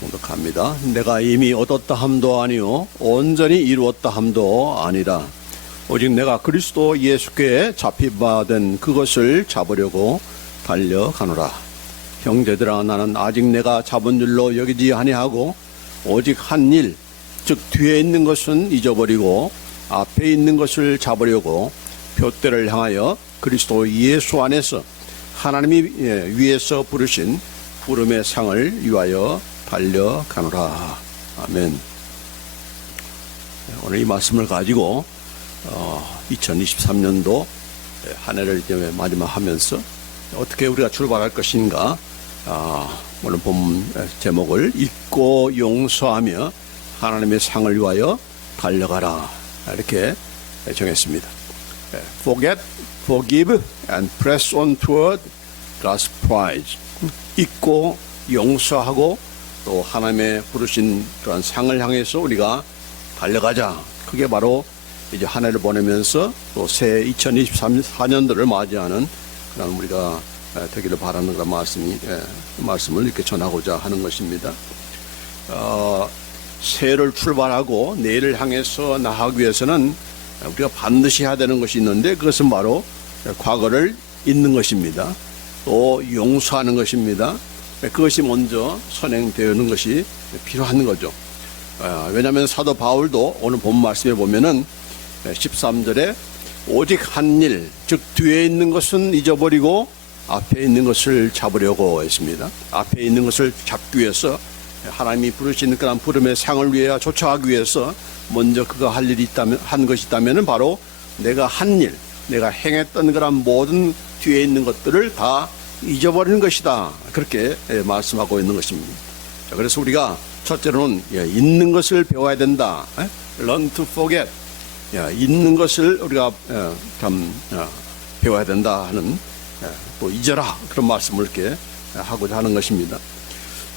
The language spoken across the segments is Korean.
봉독합니다. 내가 이미 얻었다 함도 아니요 온전히 이루었다 함도 아니라 오직 내가 그리스도 예수께 잡힌바된 그것을 잡으려고 달려가노라. 형제들아, 나는 아직 내가 잡은 줄로 여기지 아니하고 오직 한 일, 즉 뒤에 있는 것은 잊어버리고 앞에 있는 것을 잡으려고 푯대를 향하여 그리스도 예수 안에서 하나님이 위에서 부르신 부름의 상을 위하여 달려가노라. 아멘. 오늘 이 말씀을 가지고 2023년도 한 해를 이제 마지막하면서 어떻게 우리가 출발할 것인가, 오늘 본 제목을 잊고 용서하며 하나님의 상을 위하여 달려가라, 이렇게 정했습니다. Forget, forgive and press on toward God's prize. 잊고 용서하고 또 하나님의 부르신 그런 상을 향해서 우리가 달려가자. 그게 바로 이제 한 해를 보내면서 또 새 2023년도를 맞이하는 그런 우리가 되기를 바라는 그런 말씀을 이렇게 전하고자 하는 것입니다. 새해를 출발하고 내일을 향해서 나아가기 위해서는 우리가 반드시 해야 되는 것이 있는데, 그것은 바로 과거를 잊는 것입니다. 또 용서하는 것입니다. 그것이 먼저 선행되는 것이 필요한 거죠. 왜냐하면 사도 바울도 오늘 본 말씀에 보면은 13절에 오직 한 일, 즉 뒤에 있는 것은 잊어버리고 앞에 있는 것을 잡으려고 했습니다. 앞에 있는 것을 잡기 위해서, 하나님이 부르시는 그런 부름의 상을 위해 쫓아가기 위해서 먼저 그가 할 일이 있다면, 한 것이 있다면은 바로 내가 한 일, 내가 행했던 그런 모든 뒤에 있는 것들을 다 잊어버리는 것이다. 그렇게 말씀하고 있는 것입니다. 자, 그래서 우리가 첫째로는 잊는 것을 배워야 된다. Learn to forget. 잊는 것을 우리가 배워야 된다 하는, 또 잊어라, 그런 말씀을 이렇게 하고자 하는 것입니다.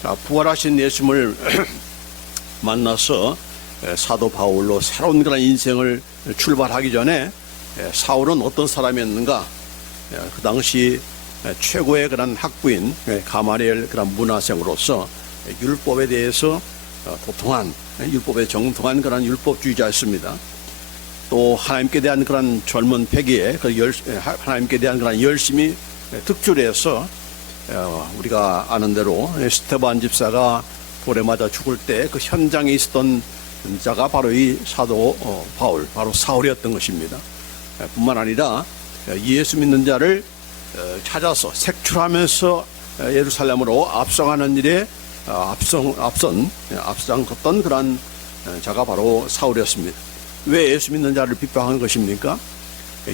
자, 부활하신 예수님을 만나서 사도 바울로 새로운 그런 인생을 출발하기 전에 사울은 어떤 사람이었는가? 그 당시 최고의 그런 학부인 가마리엘 그런 문화생으로서 율법에 대해서 도통한, 율법에 정통한 그런 율법주의자였습니다. 또 하나님께 대한 그런 젊은 패기에 하나님께 대한 그런 열심이 특출해서 우리가 아는 대로 스테반 집사가 돌에 맞아 죽을 때 그 현장에 있었던 자가 바로 이 사도 바울, 바로 사울이었던 것입니다. 뿐만 아니라 예수 믿는 자를 찾아서 색출하면서 예루살렘으로 압송하는 일에 앞장섰던 그런 자가 바로 사울이었습니다. 왜 예수 믿는 자를 핍박한 것입니까?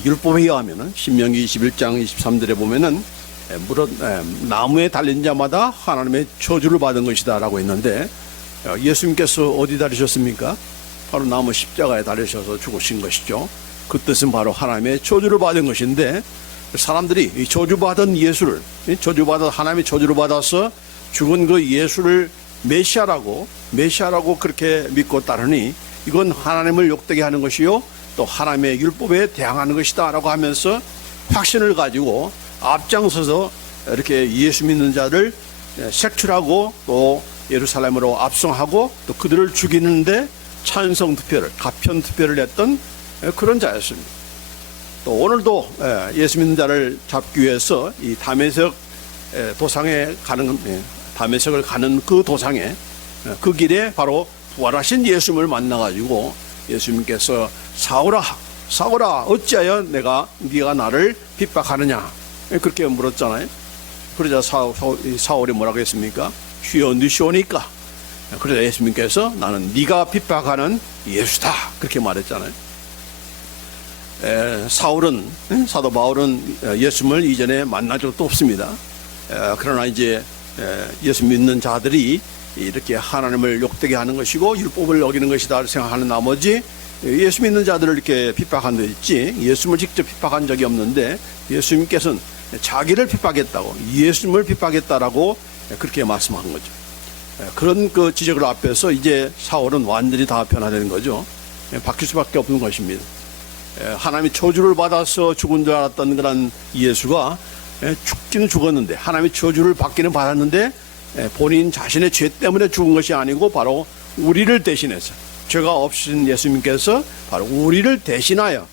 율법에 의하면은 신명기 21장 23절에 보면은 나무에 달린 자마다 하나님의 저주를 받은 것이다 라고 했는데, 예수님께서 어디 달리셨습니까? 바로 나무 십자가에 달리셔서 죽으신 것이죠. 그 뜻은 바로 하나님의 저주를 받은 것인데, 사람들이 이 저주받은 예수를, 하나님의 저주를 받아서 죽은 그 예수를 메시아라고 그렇게 믿고 따르니 이건 하나님을 욕되게 하는 것이요 또 하나님의 율법에 대항하는 것이다 라고 하면서 확신을 가지고 앞장서서 이렇게 예수 믿는 자를 색출하고 또 예루살렘으로 압송하고 또 그들을 죽이는데 찬성 투표를, 가편 투표를 했던 그런 자였습니다. 또 오늘도 예수 믿는 자를 잡기 위해서 이 다메섹 도상에 가는, 다메섹을 가는 그 도상에, 그 길에 바로 부활하신 예수님을 만나가지고 예수님께서 사울아 어찌하여 네가 나를 핍박하느냐, 그렇게 물었잖아요. 그러자 사울이 뭐라고 했습니까? 주여 누시오니까. 그러자 예수님께서 나는 네가 핍박하는 예수다, 그렇게 말했잖아요. 사도 바울은 예수님을 이전에 만난 적도 없습니다. 그러나 이제 예수 믿는 자들이 이렇게 하나님을 욕되게 하는 것이고 율법을 어기는 것이다 생각하는 나머지 예수 믿는 자들을 이렇게 핍박한 데 있지, 예수님을 직접 핍박한 적이 없는데 예수님께서는 자기를 핍박했다고, 예수님을 핍박했다라고 그렇게 말씀한 거죠. 그런 그 지적을 앞에서 이제 사울은 완전히 다 변화되는 거죠. 바뀔 수밖에 없는 것입니다. 하나님이 저주를 받아서 죽은 줄 알았던 그런 예수가 죽기는 죽었는데, 하나님이 저주를 받기는 받았는데 본인 자신의 죄 때문에 죽은 것이 아니고 바로 우리를 대신해서, 죄가 없으신 예수님께서 바로 우리를 대신하여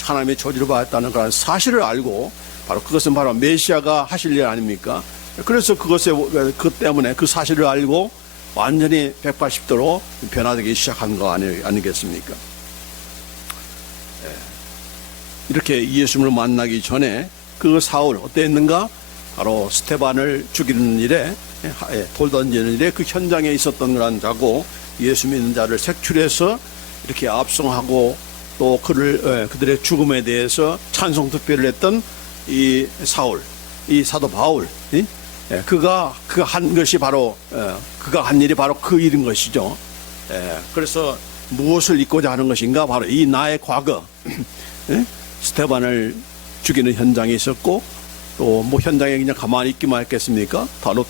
하나님의 저주를 받았다는 그런 사실을 알고, 바로 그것은 바로 메시아가 하실 일 아닙니까? 그래서 그 때문에 그 사실을 알고 완전히 180도로 변화되기 시작한 거 아니겠습니까? 이렇게 예수님을 만나기 전에 그 사울 어땠는가? 바로 스테반을 죽이는 일에, 돌 던지는 일에 그 현장에 있었던 그런 자고, 예수 믿는 자를 색출해서 이렇게 압송하고 또 그들의 죽음에 대해서 찬송 투표를 했던 이 사울, 이 사도 바울, 그가 한 것이 바로, 그가 한 일이 바로 그 일인 것이죠. 그래서 무엇을 잊고자 하는 것인가? 바로 이 나의 과거, 스테반을 죽이는 현장에 있었고, 또 뭐 현장에 그냥 가만히 있기만 했겠습니까?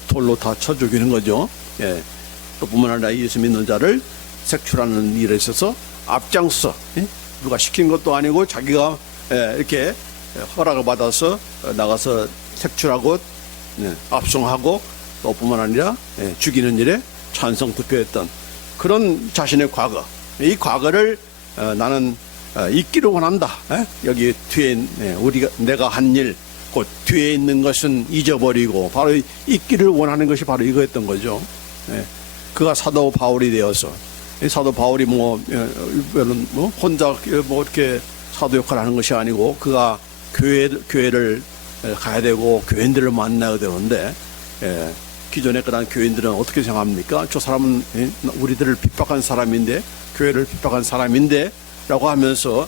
돌로 다 쳐 죽이는 거죠. 또 뿐만 아니라 예수 믿는 자를 색출하는 일에 있어서 앞장서, 누가 시킨 것도 아니고 자기가 이렇게 허락을 받아서 나가서 색출하고 압송하고, 또 뿐만 아니라 죽이는 일에 찬성 투표했던 그런 자신의 과거, 이 과거를 나는 잊기를 원한다. 여기 뒤에 내가 한 일, 곧 뒤에 있는 것은 잊어버리고 바로 잊기를 원하는 것이 바로 이거였던 거죠. 그가 사도 바울이 되어서, 사도 바울이 혼자 이렇게 사도 역할을 하는 것이 아니고, 그가 교회를 가야 되고 교인들을 만나야 되는데, 기존의 그런 교인들은 어떻게 생각합니까? 저 사람은 우리들을 핍박한 사람인데, 교회를 핍박한 사람인데 라고 하면서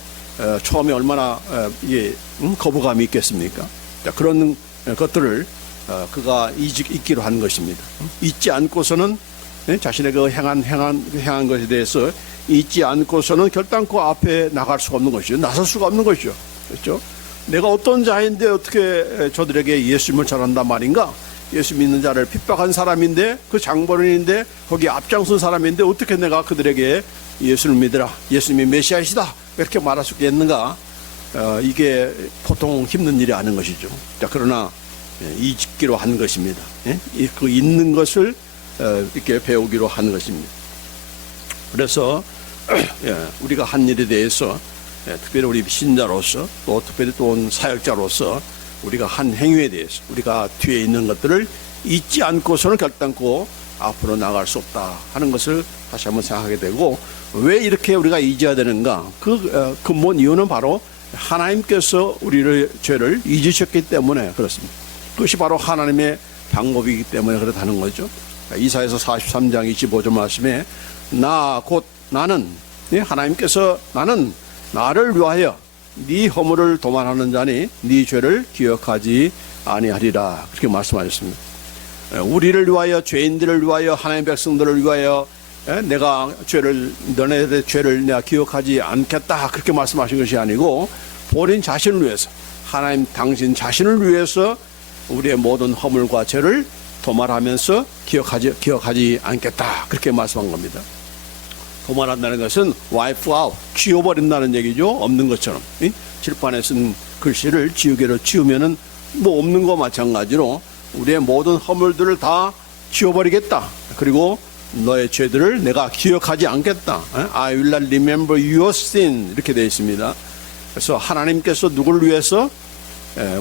처음에 얼마나 거부감이 있겠습니까? 그런 것들을 그가 잊기로 한 것입니다. 잊지 않고서는, 자신의 그 행한 것에 대해서 잊지 않고서는 결단코 앞에 나갈 수가 없는 것이죠. 나설 수가 없는 것이죠. 그렇죠? 내가 어떤 자인데 어떻게 저들에게 예수님을 전한단 말인가? 예수 믿는 자를 핍박한 사람인데, 그 장본인인데, 거기 앞장선 사람인데 어떻게 내가 그들에게 예수를 믿으라, 예수님이 메시아이시다 이렇게 말할 수 있겠는가? 이게 보통 힘든 일이 아닌 것이죠. 그러나 잊기로 한 것입니다. 그 잊는 것을 이렇게 배우기로 한 것입니다. 그래서 우리가 한 일에 대해서, 특별히 우리 신자로서, 또 특별히 또 사역자로서 우리가 한 행위에 대해서, 우리가 뒤에 있는 것들을 잊지 않고서는 결단코 앞으로 나갈 수 없다 하는 것을 다시 한번 생각하게 되고, 왜 이렇게 우리가 잊어야 되는가? 그 근본 이유는 바로 하나님께서 우리의 죄를 잊으셨기 때문에 그렇습니다. 그것이 바로 하나님의 방법이기 때문에 그렇다는 거죠. 이사야서 43장 25절 말씀에 나는, 하나님께서 나는 나를 위하여 네 허물을 도말하는 자니 네 죄를 기억하지 아니하리라, 그렇게 말씀하셨습니다. 우리를 위하여, 죄인들을 위하여, 하나님의 백성들을 위하여 내가 너네들의 죄를 내가 기억하지 않겠다 그렇게 말씀하신 것이 아니고, 본인 자신을 위해서, 하나님 당신 자신을 위해서 우리의 모든 허물과 죄를 도말하면서 기억하지 않겠다 그렇게 말씀한 겁니다. 도말한다는 것은 wipe out, 지워버린다는 얘기죠. 없는 것처럼. 칠판에 쓴 글씨를 지우개로 지우면은 뭐 없는 거 마찬가지로 우리의 모든 허물들을 다 지워버리겠다. 그리고 너의 죄들을 내가 기억하지 않겠다. I will not remember your sin, 이렇게 되어 있습니다. 그래서 하나님께서 누구를 위해서,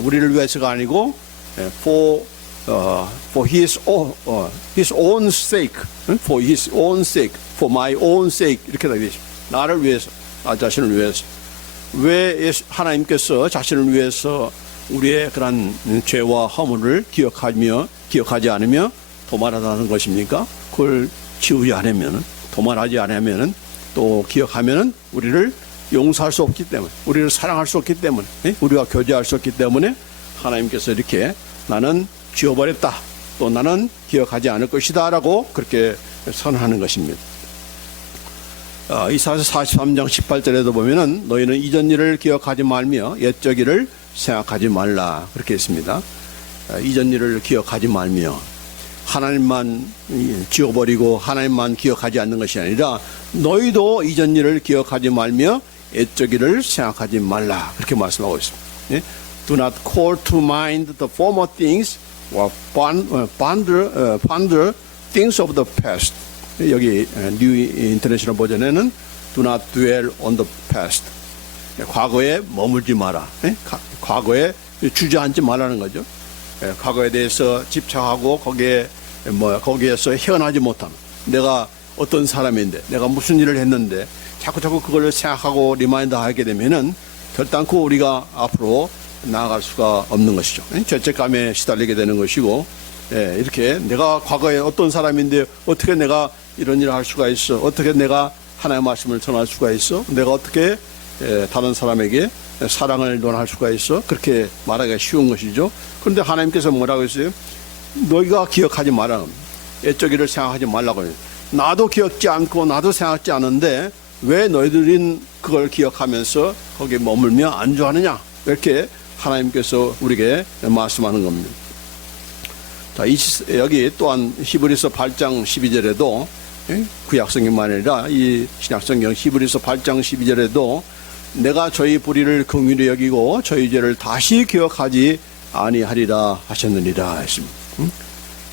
우리를 위해서가 아니고 for his own sake, for his own sake, for my own sake 이렇게 되어 있습니다. 나를 위해서, 나 자신을 위해서. 왜 하나님께서 자신을 위해서 우리의 그런 죄와 허물을 기억하지 않으며 도말하다는 것입니까? 그걸 지우지 않으면, 도말하지 않으면, 또 기억하면 우리를 용서할 수 없기 때문에, 우리를 사랑할 수 없기 때문에, 우리와 교제할 수 없기 때문에 하나님께서 이렇게 나는 지워버렸다, 또 나는 기억하지 않을 것이다 라고 그렇게 선언하는 것입니다. 이사야서 43장 18절에도 보면은 너희는 이전 일을 기억하지 말며 옛적 일을 생각하지 말라 그렇게 했습니다. 이전 일을 기억하지 말며, 하나님만 지워버리고 하나님만 기억하지 않는 것이 아니라 너희도 이전 일을 기억하지 말며 옛적 일을 생각하지 말라 그렇게 말씀하고 있습니다. Do not call to mind the former things ponder things of the past. 여기 뉴 인터내셔널 버전에는 do not dwell on the past. 과거에 머물지 마라. 과거에 주저앉지 말라는 거죠. 과거에 대해서 집착하고 거기에서 헤어나지 못하는, 내가 어떤 사람인데, 내가 무슨 일을 했는데 자꾸 그걸 생각하고 리마인드 하게 되면은 결단코 우리가 앞으로 나아갈 수가 없는 것이죠. 죄책감에 시달리게 되는 것이고, 이렇게 내가 과거에 어떤 사람인데 어떻게 내가 이런 일을 할 수가 있어? 어떻게 내가 하나님의 말씀을 전할 수가 있어? 내가 어떻게 다른 사람에게 사랑을 논할 수가 있어? 그렇게 말하기가 쉬운 것이죠. 그런데 하나님께서 뭐라고 했어요? 너희가 기억하지 말라. 옛적 일을 생각하지 말라고 해요. 나도 기억지 않고 나도 생각지 않은데 왜 너희들은 그걸 기억하면서 거기에 머물며 안주하느냐? 이렇게 하나님께서 우리에게 말씀하는 겁니다. 자, 여기 또한 히브리서 8장 12절에도 구약성경만 아니라 이 신약성경 히브리서 8장 12절에도 내가 저희 불의를 긍휼히 여기고 저희 죄를 다시 기억하지 아니하리라 하셨느니라 했습니다.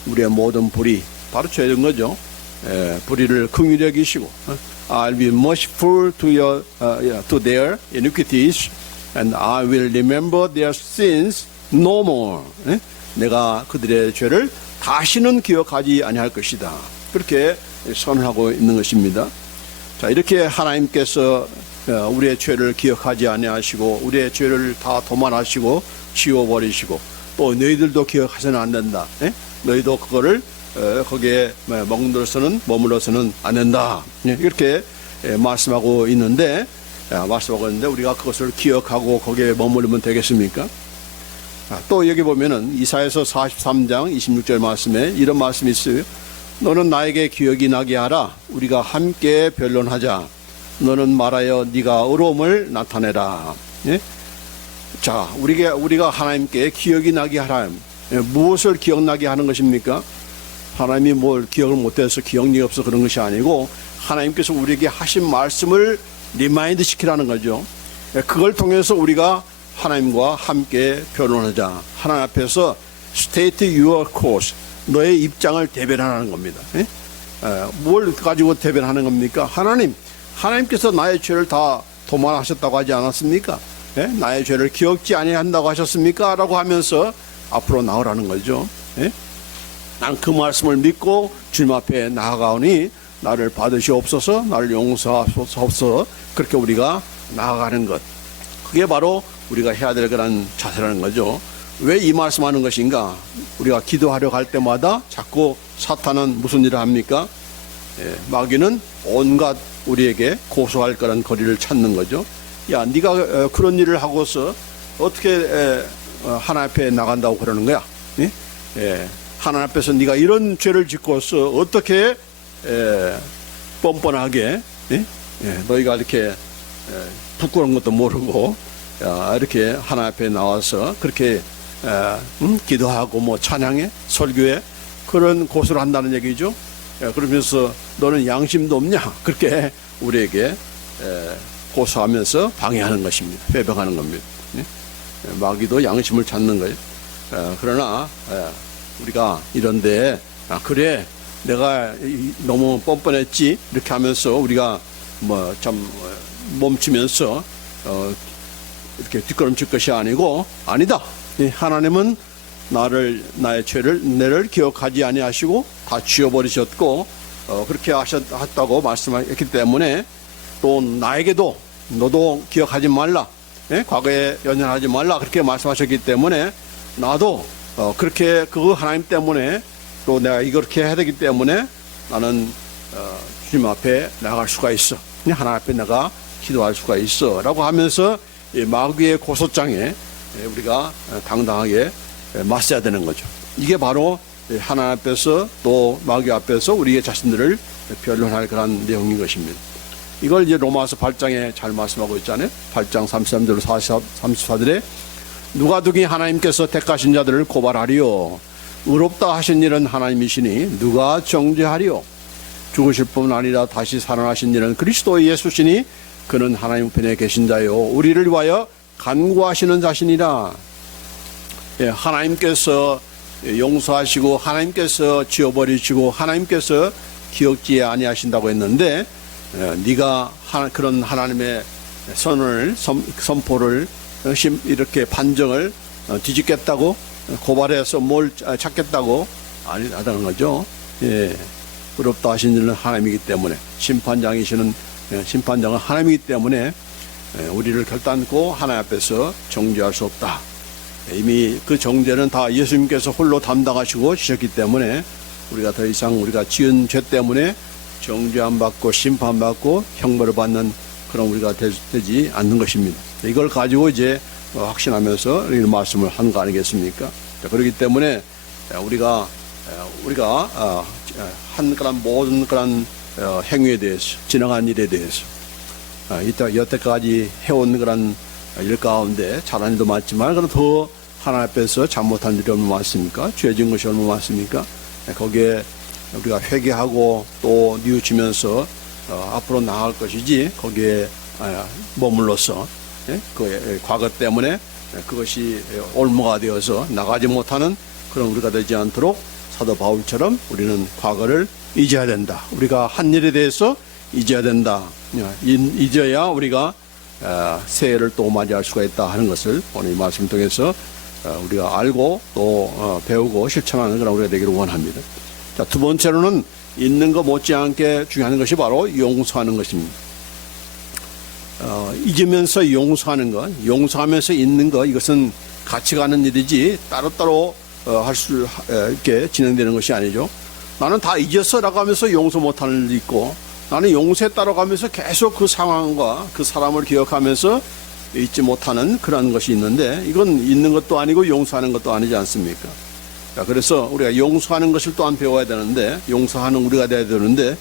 우리의 모든 불의, 바로 죄인 거죠. 불의를 긍휼히 여기시고 I'll be merciful to their iniquities and I will remember their sins no more. 내가 그들의 죄를 다시는 기억하지 아니할 것이다. 그렇게 선언하고 있는 것입니다. 자, 이렇게 하나님께서 우리의 죄를 기억하지 아니하시고 우리의 죄를 다 도말하시고 지워버리시고 또 너희들도 기억하서는 안 된다. 너희도 그거를 거기에 머물러서는 안 된다. 이렇게 말씀하고 있는데 우리가 그것을 기억하고 거기에 머무르면 되겠습니까? 또 여기 보면은 이사야서 43장 26절 말씀에 이런 말씀이 있어요. 너는 나에게 기억이 나게 하라. 우리가 함께 변론하자. 너는 말하여 네가 의로움을 나타내라. 자, 우리가 하나님께 기억이 나게 하라. 무엇을 기억나게 하는 것입니까? 하나님이 뭘 기억을 못해서 기억력이 없어 그런 것이 아니고 하나님께서 우리에게 하신 말씀을 리마인드 시키라는 거죠. 그걸 통해서 우리가 하나님과 함께 변론하자. 하나님 앞에서 state your course, 너의 입장을 대변하는 겁니다. 뭘 가지고 대변하는 겁니까? 하나님께서 나의 죄를 다 도말하셨다고 하지 않았습니까? 나의 죄를 기억지 아니한다고 하셨습니까? 라고 하면서 앞으로 나오라는 거죠. 난 그 말씀을 믿고 주님 앞에 나아가오니 나를 받으시옵소서, 나를 용서하옵소서. 그렇게 우리가 나아가는 것, 그게 바로 우리가 해야 될 그런 자세라는 거죠. 왜 이 말씀하는 것인가? 우리가 기도하려 갈 때마다 자꾸 사탄은 무슨 일을 합니까? 마귀는 온갖 우리에게 고소할 그런 거리를 찾는 거죠. 야, 네가 그런 일을 하고서 어떻게 하나님 앞에 나간다고 그러는 거야? 하나님 앞에서 네가 이런 죄를 짓고서 어떻게 뻔뻔하게 너희가 이렇게 부끄러운 것도 모르고 이렇게 하나님 앞에 나와서 그렇게 기도하고 찬양해 설교해 그런 고소를 한다는 얘기죠. 그러면서 너는 양심도 없냐? 그렇게 우리에게 고소하면서 방해하는 것입니다. 회방하는 겁니다. 마귀도 양심을 찾는 거예요. 그러나 우리가 이런데 그래 내가 너무 뻔뻔했지 이렇게 하면서 우리가 참 멈추면서 이렇게 뒷걸음칠 것이 아니고 아니다. 하나님은 나의 죄를 내를 기억하지 아니하시고 다 지워버리셨고 그렇게 하셨다고 말씀했기 때문에 또 나에게도 너도 기억하지 말라. 과거에 연연하지 말라. 그렇게 말씀하셨기 때문에 나도 그렇게 그 하나님 때문에 또 내가 이렇게 해야 되기 때문에 나는 주님 앞에 나갈 수가 있어. 하나님 앞에 내가 기도할 수가 있어. 라고 하면서 마귀의 고소장에 우리가 당당하게 맞서야 되는 거죠. 이게 바로 하나님 앞에서 또 마귀 앞에서 우리의 자신들을 변론할 그런 내용인 것입니다. 이걸 이제 로마서 8장에 잘 말씀하고 있잖아요. 8장 33절 34절에 누가 득이 하나님께서 택하신 자들을 고발하리요. 의롭다 하신 일은 하나님이시니 누가 정죄하리요. 죽으실 뿐 아니라 다시 살아나신 일은 그리스도 예수시니 그는 하나님 편에 계신 자요 우리를 위하여 간구하시는 자신이라. 하나님께서 용서하시고 하나님께서 지워버리시고 하나님께서 기억지 아니하신다고 했는데 네가 그런 하나님의 선포를 이렇게 판정을 뒤집겠다고 고발해서 뭘 찾겠다고 아니라는 거죠. 예, 의롭다 하신 이는 하나님이기 때문에 심판장은 하나님이기 때문에 우리를 결단코 하나님 앞에서 정죄할 수 없다. 이미 그 정죄는 다 예수님께서 홀로 담당하시고 주셨기 때문에 우리가 더 이상 우리가 지은 죄 때문에 정죄안 받고 심판받고 형벌을 받는 그런 우리가 되지 않는 것입니다. 이걸 가지고 이제 확신하면서 이런 말씀을 한 거 아니겠습니까? 그렇기 때문에 우리가 한 그런 모든 그런 행위에 대해서 지나간 일에 대해서 여태까지 해온 그런 일 가운데 잘한 일도 많지만 그럼 더 하나님 앞에서 잘못한 일이 얼마나 많습니까? 죄진 것이 얼마나 많습니까? 거기에 우리가 회개하고 또 뉘우치면서 앞으로 나아갈 것이지 거기에 머물러서 그 과거 때문에 그것이 올무가 되어서 나가지 못하는 그런 우리가 되지 않도록 사도 바울처럼 우리는 과거를 잊어야 된다. 우리가 한 일에 대해서 잊어야 된다. 잊어야 우리가 새해를 또 맞이할 수가 있다 하는 것을 오늘 이 말씀 통해서 우리가 알고 또 배우고 실천하는 그런 우리가 되기를 원합니다. 자, 두 번째로는 있는 것 못지않게 중요한 것이 바로 용서하는 것입니다. 잊으면서 용서하는 것, 용서하면서 잊는 것, 이것은 같이 가는 일이지 따로따로 이렇게 진행되는 것이 아니죠. 나는 다 잊었어라고 하면서 용서 못하는 일이 있고, 나는 용서에 따라가면서 계속 그 상황과 그 사람을 기억하면서 잊지 못하는 그런 것이 있는데, 이건 잊는 것도 아니고 용서하는 것도 아니지 않습니까? 자, 그래서 우리가 용서하는 것을 또한 배워야 되는데, 용서하는 우리가 돼야 되는데,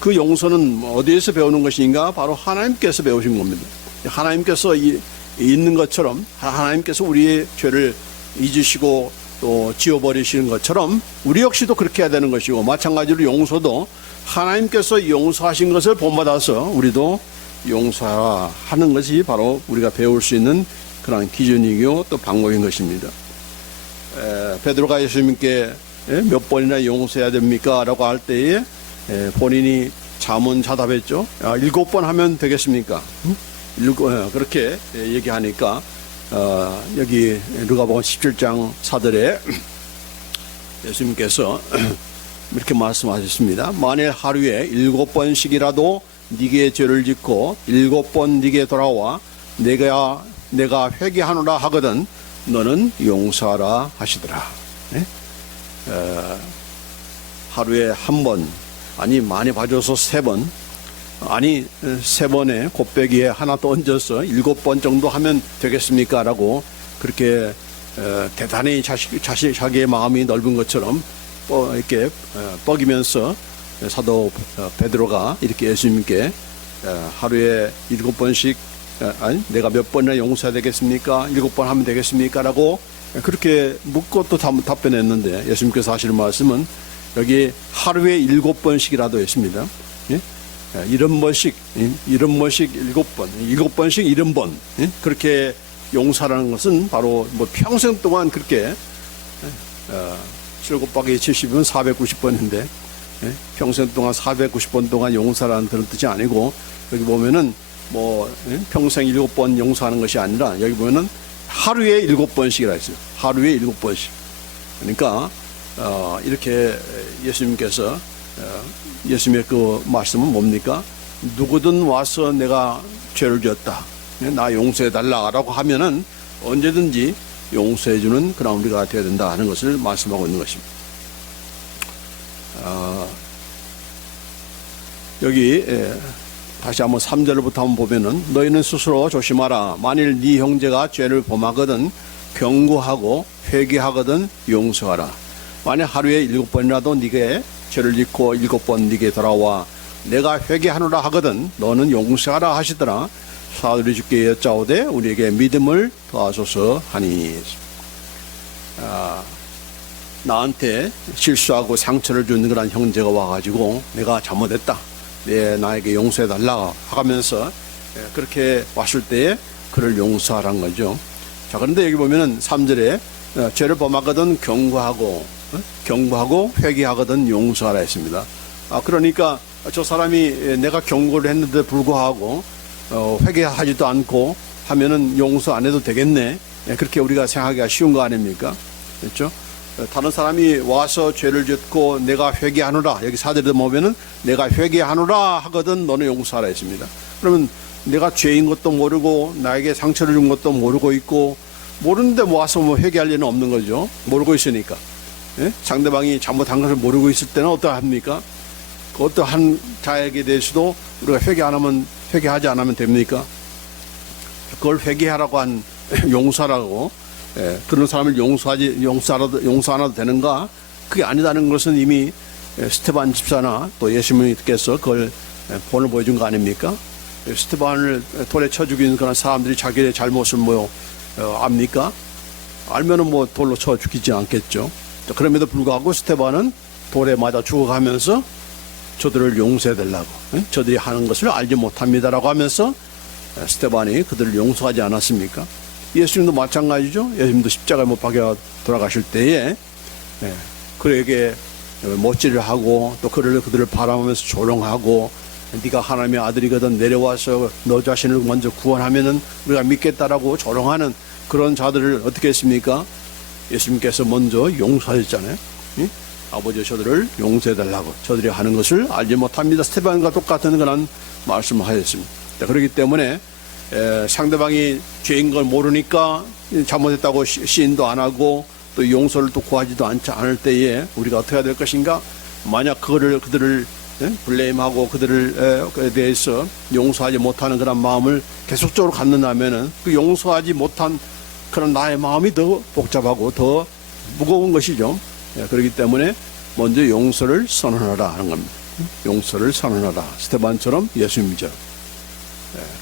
그 용서는 어디에서 배우는 것인가? 바로 하나님께서 배우신 겁니다. 하나님께서 있는 것처럼 하나님께서 우리의 죄를 잊으시고 또 지워버리시는 것처럼 우리 역시도 그렇게 해야 되는 것이고, 마찬가지로 용서도 하나님께서 용서하신 것을 본받아서 우리도 용서하는 것이 바로 우리가 배울 수 있는 그런 기준이고 또 방법인 것입니다. 베드로가 예수님께 몇 번이나 용서해야 됩니까? 라고 할 때에 본인이 자문자답했죠. 7번 하면 되겠습니까? 그렇게 얘기하니까 여기 누가복음 17장 4절에 예수님께서 이렇게 말씀하셨습니다. 만일 하루에 7번씩이라도 네게 죄를 짓고 7번 네게 돌아와 내가 회개하노라 하거든 너는 용서하라 하시더라. 네? 하루에 한 번, 아니 많이 봐줘서 3번, 아니 3번에 곱빼기에 하나 더 얹어서 7번 정도 하면 되겠습니까? 라고 그렇게 대단히 자기의 마음이 넓은 것처럼 이렇게 뻐기면서 사도 베드로가 이렇게 예수님께 하루에 7번씩 아니 내가 몇 번이나 용서해야 되겠습니까? 7번 하면 되겠습니까? 라고 그렇게 묻고 또 답변했는데 예수님께서 하시는 말씀은 여기 하루에 7번씩이라도 했습니다. 예? 70번씩 7번, 7번씩 70번 그렇게 용서라는 것은 바로 뭐 평생 동안 그렇게 7 곱하기 70이면 490번인데 평생 동안 490번 동안 용서라는 그런 뜻이 아니고 여기 보면은 뭐 평생 7번 용서하는 것이 아니라 여기 보면은 하루에 7번씩이라 했어요. 하루에 7번씩. 그러니까 이렇게 예수님께서 예수님의 그 말씀은 뭡니까? 누구든 와서 내가 죄를 지었다, 나 용서해 달라라고 하면은 언제든지 용서해 주는 그런 우리가 되어야 된다 하는 것을 말씀하고 있는 것입니다. 여기 다시 한번 3절부터 한번 보면은 너희는 스스로 조심하라. 만일 네 형제가 죄를 범하거든 경고하고 회개하거든 용서하라. 만일 하루에 7번이라도 네게 죄를 짓고 7번 네게 돌아와 내가 회개하노라 하거든 너는 용서하라 하시더라. 사도들이 주께 여짜오되 우리에게 믿음을 더하소서 하니. 나한테 실수하고 상처를 주는 그런 형제가 와가지고 내가 잘못했다, 나에게 용서해달라 하면서 그렇게 왔을 때에 그를 용서하라는 거죠. 자, 그런데 여기 보면은 3절에 죄를 범하거든 경고하고 회개하거든 용서하라 했습니다. 그러니까 저 사람이 내가 경고를 했는데 불구하고 회개하지도 않고 하면은 용서 안 해도 되겠네. 그렇게 우리가 생각하기가 쉬운 거 아닙니까? 그렇죠? 다른 사람이 와서 죄를 짓고 내가 회개하노라, 여기 4절에 보면은 내가 회개하노라 하거든 너는 용서하라 했습니다. 그러면 내가 죄인 것도 모르고 나에게 상처를 준 것도 모르고 있고 모르는데 와서 회개할 리는 없는 거죠. 모르고 있으니까. 상대방이 잘못한 것을 모르고 있을 때는 어떠합니까? 어떠한 자에게 대해서도 우리가 회개하지 않으면 됩니까? 그걸 회개하라고 한 용서라고 그런 사람을 용서 안 해도 되는가? 그게 아니다는 것은 이미 스테반 집사나 또 예수님께서 그걸 본을 보여준 거 아닙니까? 스테반을 돌에 쳐 죽인 그런 사람들이 자기의 잘못을 압니까? 알면은 돌로 쳐 죽이지 않겠죠. 그럼에도 불구하고 스테반은 돌에 맞아 죽어가면서 저들을 용서해달라고, 저들이 하는 것을 알지 못합니다라고 하면서 스테반이 그들을 용서하지 않았습니까? 예수님도 마찬가지죠. 예수님도 십자가에 못 박혀 돌아가실 때에 그에게 못질을 하고 또 그들을 바라보면서 조롱하고 네가 하나님의 아들이거든 내려와서 너 자신을 먼저 구원하면은 우리가 믿겠다라고 조롱하는 그런 자들을 어떻게 했습니까? 예수님께서 먼저 용서하셨잖아요. 아버지 저들을 용서해달라고, 저들이 하는 것을 알지 못합니다. 스테반과 똑같은 그런 말씀을 하셨습니다. 그렇기 때문에 상대방이 죄인 걸 모르니까 잘못했다고 시인도 안 하고 또 용서를 또 구하지도 않을 때에 우리가 어떻게 해야 될 것인가? 만약 그들을 블레임하고 그들에 대해서 용서하지 못하는 그런 마음을 계속적으로 갖는다면은 그 용서하지 못한 그런 나의 마음이 더 복잡하고 더 무거운 것이죠. 그렇기 때문에 먼저 용서를 선언하라 하는 겁니다. 용서를 선언하라. 스테반처럼 예수님처럼.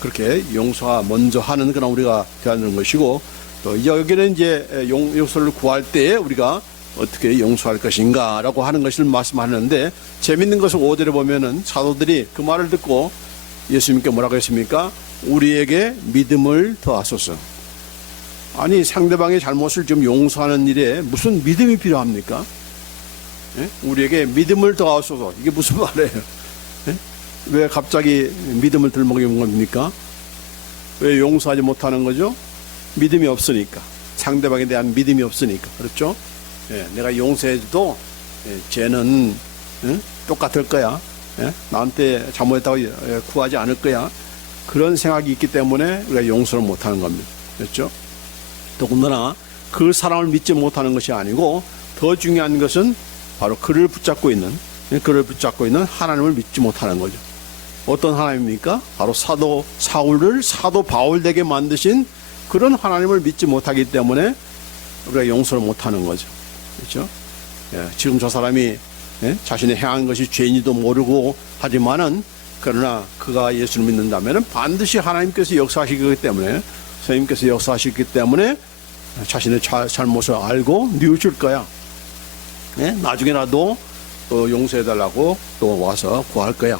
그렇게 용서 먼저 하는 그런 우리가 되는 것이고 또 여기는 이제 용서를 구할 때에 우리가 어떻게 용서할 것인가라고 하는 것을 말씀하는데 재밌는 것은 5절에 보면은 사도들이 그 말을 듣고 예수님께 뭐라고 했습니까? 우리에게 믿음을 더하소서. 아니 상대방의 잘못을 좀 용서하는 일에 무슨 믿음이 필요합니까? 우리에게 믿음을 더하소서. 이게 무슨 말이에요? 왜 갑자기 믿음을 들먹이는 겁니까? 왜 용서하지 못하는 거죠? 믿음이 없으니까. 상대방에 대한 믿음이 없으니까. 그렇죠? 내가 용서해도 쟤는 똑같을 거야. 나한테 잘못했다고 구하지 않을 거야. 그런 생각이 있기 때문에 우리가 용서를 못하는 겁니다. 그렇죠? 더군다나 그 사람을 믿지 못하는 것이 아니고 더 중요한 것은 바로 그를 붙잡고 있는 하나님을 믿지 못하는 거죠. 어떤 하나님입니까? 바로 사도 사울을 사도 바울 되게 만드신 그런 하나님을 믿지 못하기 때문에 우리가 용서를 못하는 거죠. 그렇죠? 지금 저 사람이 자신의 행한 것이 죄인지도 모르고 하지만은 그러나 그가 예수를 믿는다면은 반드시 하나님께서 역사하시기 때문에 선생님께서 역사하시기 때문에 자신의 잘못을 알고 뉘우칠 거야. 나중에라도 또 용서해달라고 또 와서 구할 거야.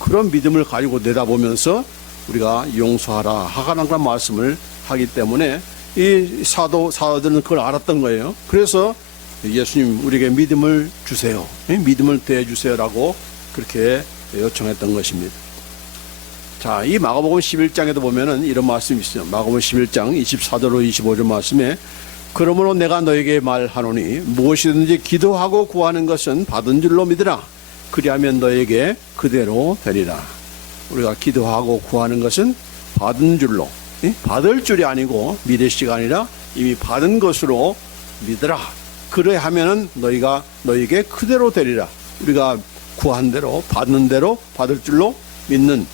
그런 믿음을 가지고 내다보면서 우리가 용서하라 하라는 그런 말씀을 하기 때문에 이 사도들은 그걸 알았던 거예요. 그래서 예수님 우리에게 믿음을 주세요. 믿음을 대해주세요라고 그렇게 요청했던 것입니다. 자, 이 마가복음 11장에도 보면은 이런 말씀이 있어요. 마가복음 11장 24절로 25절 말씀에 그러므로 내가 너에게 말하노니 무엇이든지 기도하고 구하는 것은 받은 줄로 믿으라. 그리하면 너에게 그대로 되리라. 우리가 기도하고 구하는 것은 받은 줄로, 받을 줄이 아니고 믿을 시가 아니라 이미 받은 것으로 믿으라. 그래 하면은 너에게 그대로 되리라. 우리가 구한 대로 받는 대로 받을 줄로 믿는,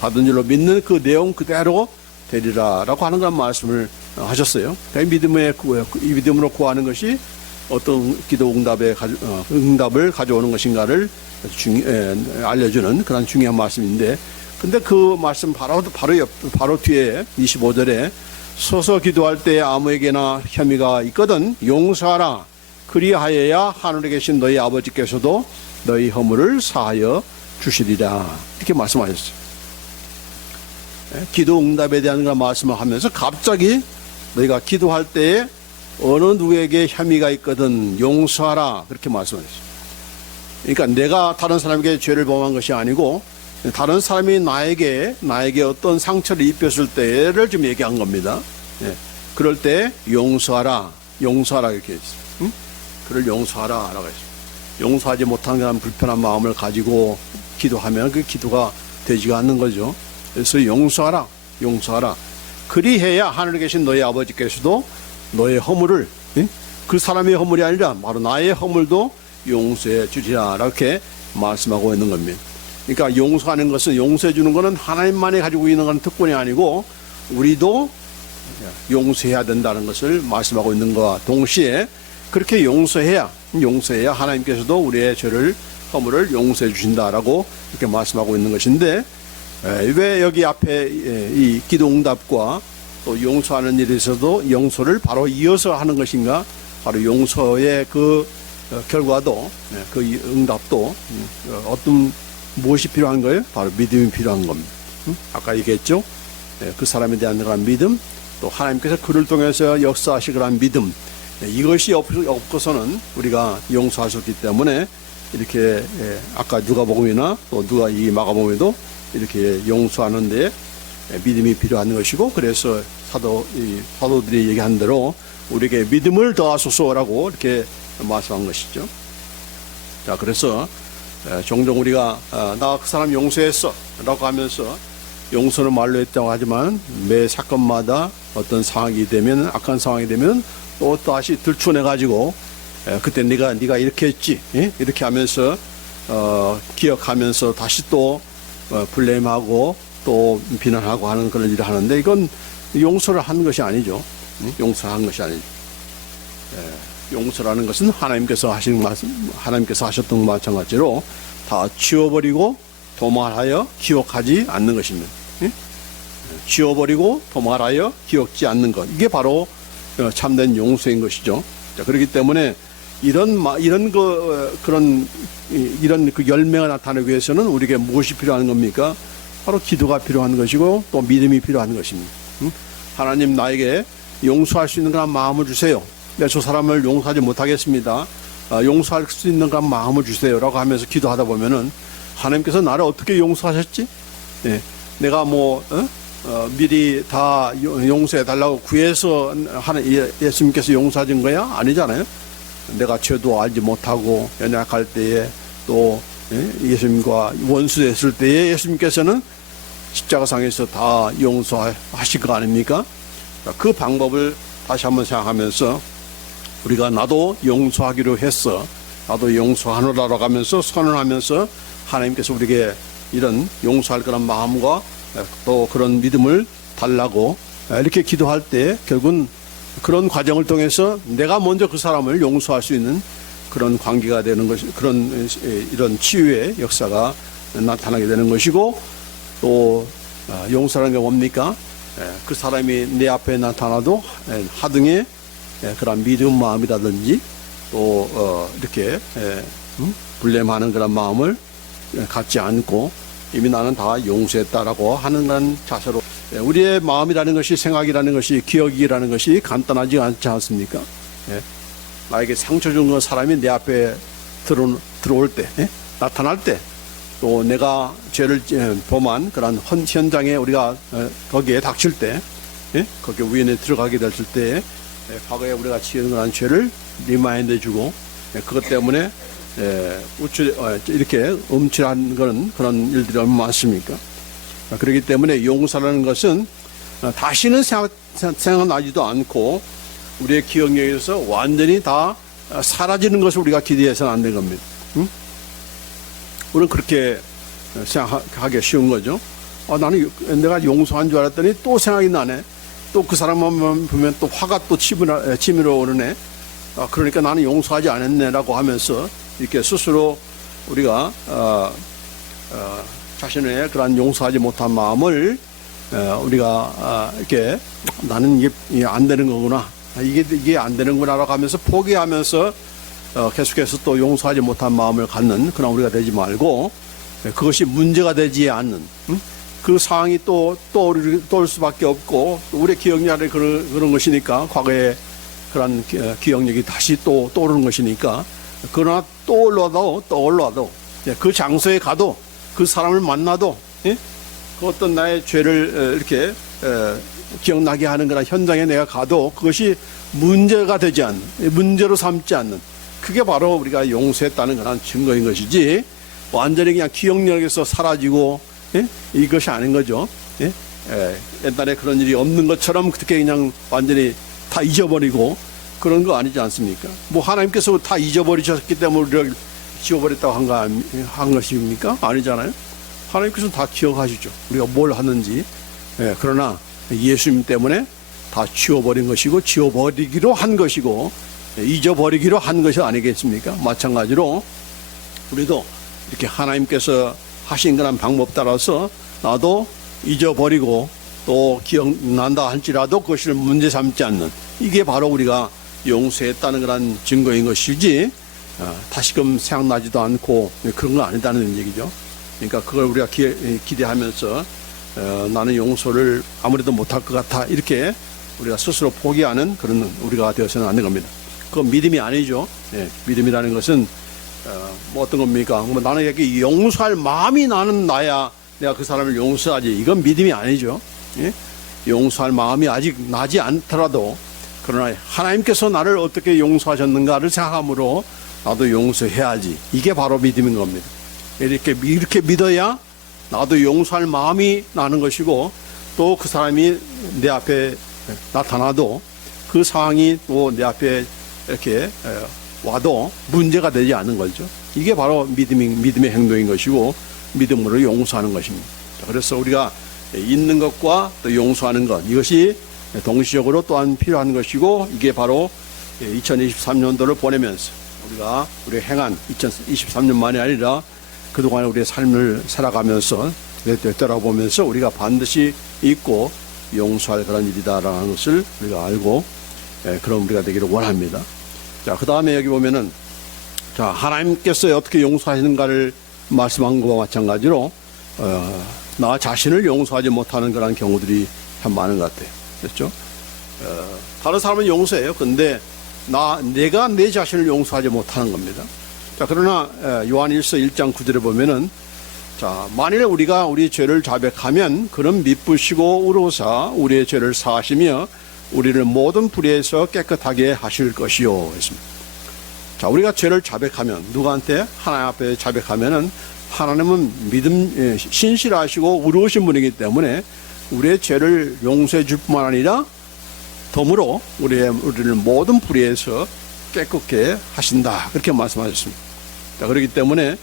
받은 줄로 믿는 그 내용 그대로 되리라라고 하는 그런 말씀을 하셨어요. 이 믿음으로 구하는 것이 어떤 기도 응답을 가져오는 것인가를 알려주는 그런 중요한 말씀인데, 근데 그 말씀 바로 뒤에 25절에 서서 기도할 때 아무에게나 혐의가 있거든 용서하라. 그리하여야 하늘에 계신 너희 아버지께서도 너희 허물을 사하여 주시리라. 이렇게 말씀하셨어요. 기도 응답에 대한 말씀을 하면서 갑자기 너희가 기도할 때에 어느 누구에게 혐의가 있거든 용서하라 그렇게 말씀하셨어요. 그러니까 내가 다른 사람에게 죄를 범한 것이 아니고 다른 사람이 나에게 어떤 상처를 입혔을 때를 좀 얘기한 겁니다. 예. 그럴 때 용서하라 이렇게 했어요. 응? 그를 용서하라라고 했어요. 용서하지 못한 그런 불편한 마음을 가지고 기도하면 그 기도가 되지가 않는 거죠. 그래서 용서하라. 그리해야 하늘에 계신 너희 아버지께서도 너의 허물을 그 사람의 허물이 아니라 바로 나의 허물도 용서해 주리라 이렇게 말씀하고 있는 겁니다. 그러니까 용서하는 것은 용서해 주는 것은 하나님만이 가지고 있는 건 특권이 아니고 우리도 용서해야 된다는 것을 말씀하고 있는 것과 동시에 그렇게 용서해야 하나님께서도 우리의 죄를 허물을 용서해 주신다라고 이렇게 말씀하고 있는 것인데 왜 여기 앞에 이 기도응답과 또 용서하는 일에 있어도 용서를 바로 이어서 하는 것인가? 바로 용서의 그 결과도 그 응답도 어떤 무엇이 필요한 거예요? 바로 믿음이 필요한 겁니다. 아까 얘기했죠? 그 사람에 대한 그런 믿음, 또 하나님께서 그를 통해서 역사하실 그런 믿음, 이것이 없고서는 우리가 용서할 수 없기 때문에 이렇게 아까 누가복음이나 또 이 마가복음에도 이렇게 용서하는데 믿음이 필요한 것이고, 그래서 사도들이 얘기한 대로 우리에게 믿음을 더하소서라고 이렇게 말씀한 것이죠. 자, 그래서 종종 우리가 나 그 사람 용서했어 라고 하면서 용서는 말로 했다고 하지만 매 사건마다 어떤 상황이 되면, 악한 상황이 되면 또 다시 들춰내 가지고 그때 네가 이렇게 했지 이렇게 하면서 기억하면서 다시 또 블레임하고 또 비난하고 하는 그런 일을 하는데, 이건 용서를 한 것이 아니죠. 용서한 것이 아니죠. 용서라는 것은 하나님께서 하셨던 것 마찬가지로 다 치워버리고 도말하여 기억하지 않는 것입니다. 치워버리고 도말하여 기억지 않는 것, 이게 바로 참된 용서인 것이죠. 자, 그렇기 때문에 이런 그 열매가 나타나기 위해서는 우리에게 무엇이 필요한 겁니까? 바로 기도가 필요한 것이고 또 믿음이 필요한 것입니다. 하나님 나에게 용서할 수 있는 그런 마음을 주세요. 저 사람을 용서하지 못하겠습니다. 용서할 수 있는 그런 마음을 주세요라고 하면서 기도하다 보면은 하나님께서 나를 어떻게 용서하셨지? 내가 미리 다 용서해 달라고 구해서 예수님께서 용서해 준 거야? 아니잖아요. 내가 죄도 알지 못하고 연약할 때에 또 예수님과 원수됐을 때에 예수님께서는 십자가상에서 다 용서하실 거 아닙니까? 그 방법을 다시 한번 생각하면서 우리가 나도 용서하기로 했어, 나도 용서하노라라고 하면서 선언하면서 하나님께서 우리에게 이런 용서할 그런 마음과 또 그런 믿음을 달라고 이렇게 기도할 때 결국은 그런 과정을 통해서 내가 먼저 그 사람을 용서할 수 있는 그런 관계가 되는 것이, 그런 이런 치유의 역사가 나타나게 되는 것이고, 또 용서라는 게 뭡니까? 그 사람이 내 앞에 나타나도 하등의 그런 믿음 마음이라든지 또 이렇게 불렘하는 그런 마음을 갖지 않고 이미 나는 다 용서했다라고 하는 그런 자세로, 우리의 마음이라는 것이, 생각이라는 것이, 기억이라는 것이 간단하지 않지 않습니까? 나에게 상처 준 그 사람이 내 앞에 들어올 때, 나타날 때, 또 내가 죄를 범한 그런 현장에 우리가 거기에 닥칠 때, 거기에 우연에 들어가게 됐을 때 과거에 우리가 지은 그런 죄를 리마인드 주고, 그것 때문에 이렇게 음침한 그런 일들이 얼마나 많습니까? 그렇기 때문에 용서라는 것은 다시는 생각나지도 않고 우리의 기억력에서 완전히 다 사라지는 것을 우리가 기대해서는 안 되는 겁니다. 우리는 그렇게 생각하기 쉬운 거죠. 나는 내가 용서한 줄 알았더니 또 생각이 나네. 또 그 사람만 보면 또 화가 또 치밀어 오르네. 그러니까 나는 용서하지 않았네라고 하면서 이렇게 스스로 우리가 자신의 그런 용서하지 못한 마음을 우리가 이렇게 나는 이게 안 되는 거구나, 이게 안 되는구나라고 하면서 포기하면서 계속해서 또 용서하지 못한 마음을 갖는 그런 우리가 되지 말고, 그것이 문제가 되지 않는 그 상황이 또 떠올 수밖에 없고, 우리의 기억력이 그런 것이니까 과거에 그런 기억력이 다시 또 떠오르는 것이니까 그러나 떠올라도 그 장소에 가도 그 사람을 만나도 그 어떤 나의 죄를 이렇게 기억나게 하는 그런 현장에 내가 가도 그것이 문제가 되지 않는, 문제로 삼지 않는, 그게 바로 우리가 용서했다는 그런 증거인 것이지 완전히 그냥 기억력에서 사라지고 이것이 아닌 거죠. 옛날에 그런 일이 없는 것처럼 그렇게 그냥 완전히 다 잊어버리고 그런 거 아니지 않습니까? 뭐 하나님께서 다 잊어버리셨기 때문에 우리를 지워버렸다고 한 것입니까? 아니잖아요. 하나님께서는 다 기억하시죠. 우리가 뭘 하는지. 그러나 예수님 때문에 다 지워버린 것이고 지워버리기로 한 것이고 잊어버리기로 한 것이 아니겠습니까? 마찬가지로 우리도 이렇게 하나님께서 하신 그런 방법 따라서 나도 잊어버리고 또 기억난다 할지라도 그것을 문제 삼지 않는, 이게 바로 우리가 용서했다는 그런 증거인 것이지 다시금 생각나지도 않고 그런 건 아니다는 얘기죠. 그러니까 그걸 우리가 기대하면서 나는 용서를 아무래도 못할 것 같아 이렇게 우리가 스스로 포기하는 그런 우리가 되어서는 안 되는 겁니다. 그건 믿음이 아니죠. 믿음이라는 것은 뭐 어떤 겁니까? 뭐 나는 이렇게 용서할 마음이 나야 내가 그 사람을 용서하지. 이건 믿음이 아니죠. 용서할 마음이 아직 나지 않더라도 그러나 하나님께서 나를 어떻게 용서하셨는가를 생각함으로 나도 용서해야지. 이게 바로 믿음인 겁니다. 이렇게 믿어야 나도 용서할 마음이 나는 것이고 또 그 사람이 내 앞에 나타나도 그 상황이 또 내 앞에 이렇게 와도 문제가 되지 않는 거죠. 이게 바로 믿음의 행동인 것이고 믿음으로 용서하는 것입니다. 그래서 우리가 있는 것과 또 용서하는 것, 이것이 동시적으로 또한 필요한 것이고 이게 바로 2023년도를 보내면서 우리가 행한 2023년만이 아니라 그동안 우리의 삶을 살아가면서 되돌아보면서 우리가 반드시 잊고 용서할 그런 일이다라는 것을 우리가 알고 그런 우리가 되기를 원합니다. 자, 그 다음에 여기 보면은 자, 하나님께서 어떻게 용서하시는가를 말씀한 것과 마찬가지로 나 자신을 용서하지 못하는 그런 경우들이 참 많은 것 같아요. 그렇죠? 다른 사람은 용서해요. 근데 내가 내 자신을 용서하지 못하는 겁니다. 자, 그러나 요한일서 1장 9절에 보면은 자, 만일 우리가 우리 죄를 자백하면 그는 미쁘시고 의로우사 우리의 죄를 사하시며 우리를 모든 불의에서 깨끗하게 하실 것이요 했습니다. 자, 우리가 죄를 자백하면 누구한테? 하나님 앞에 자백하면은 하나님은 신실하시고 의로우신 분이기 때문에 우리의 죄를 용서해 줄 뿐만 아니라 덤으로 우리를 모든 불의에서 깨끗게 하신다. 그렇게 말씀하셨습니다. 자, 그렇기 때문에